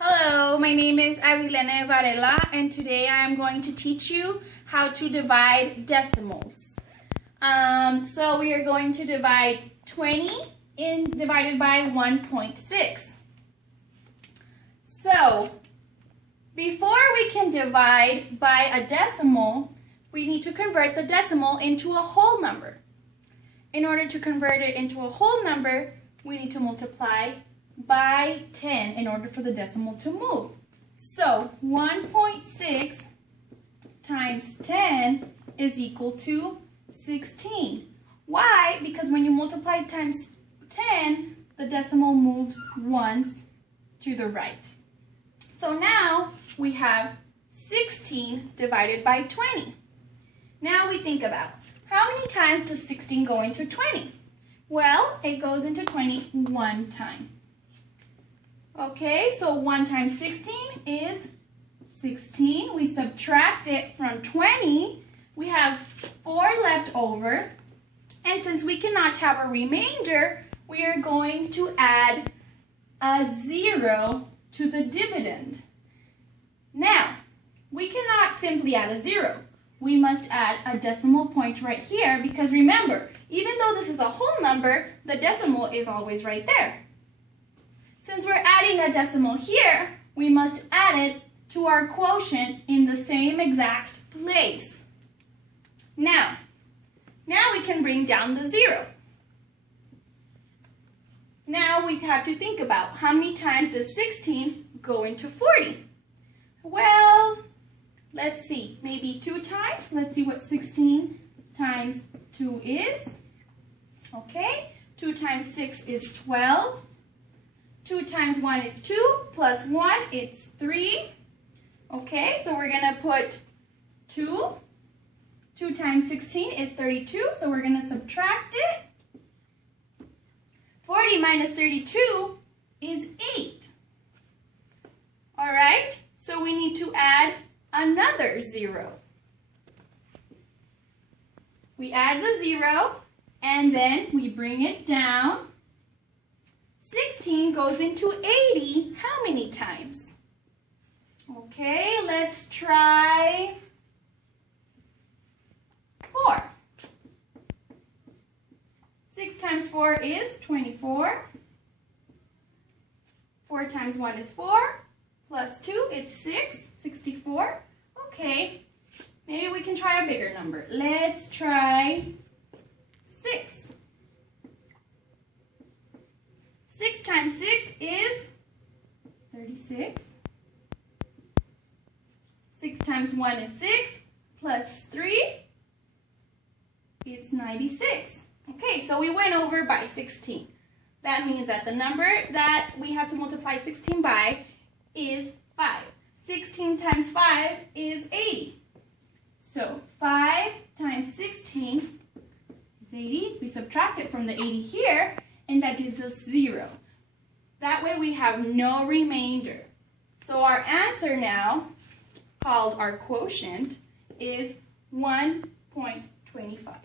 Hello, my name is Avilene Varela, and today I am going to teach you how to divide decimals. So we are going to divide 20 divided by 1.6. So before we can divide by a decimal, we need to convert the decimal into a whole number. In order to convert it into a whole number, we need to multiply by 10 in order for the decimal to move. So 1.6 times 10 is equal to 16. Why? Because when you multiply times 10, the decimal moves once to the right. So now we have 16 divided by 20. Now we think about, how many times does 16 go into 20? Well, it goes into 20 one time. Okay, so 1 times 16 is 16. We subtract it from 20. We have 4 left over. And since we cannot have a remainder, we are going to add a 0 to the dividend. Now, we cannot simply add a 0. We must add a decimal point right here because remember, even though this is a whole number, the decimal is always right there. Since we're adding a decimal here, we must add it to our quotient in the same exact place. Now we can bring down the 0. Now we have to think about how many times does 16 go into 40? Well, let's see, maybe 2 times. Let's see what 16 times 2 is. Okay, 2 times 6 is 12. 2 times 1 is 2, plus 1, it's 3. Okay, so we're going to put 2. 2 times 16 is 32, so we're going to subtract it. 40 minus 32 is 8. All right, so we need to add another 0. We add the 0, and then we bring it down. 16 goes into 80 how many times? Okay, let's try 4. 6 times 4 is 24. 4 times 1 is 4. Plus 2, it's 6, 64. Okay, maybe we can try a bigger number. Let's try 6. 6 times 6 is 36. 6 times 1 is 6, plus 3, it's 96. Okay, so we went over by 16. That means that the number that we have to multiply 16 by is 5. 16 times 5 is 80. So 5 times 16 is 80. We subtract it from the 80 here, and that gives us 0. That way we have no remainder. So our answer now, called our quotient, is 1.25.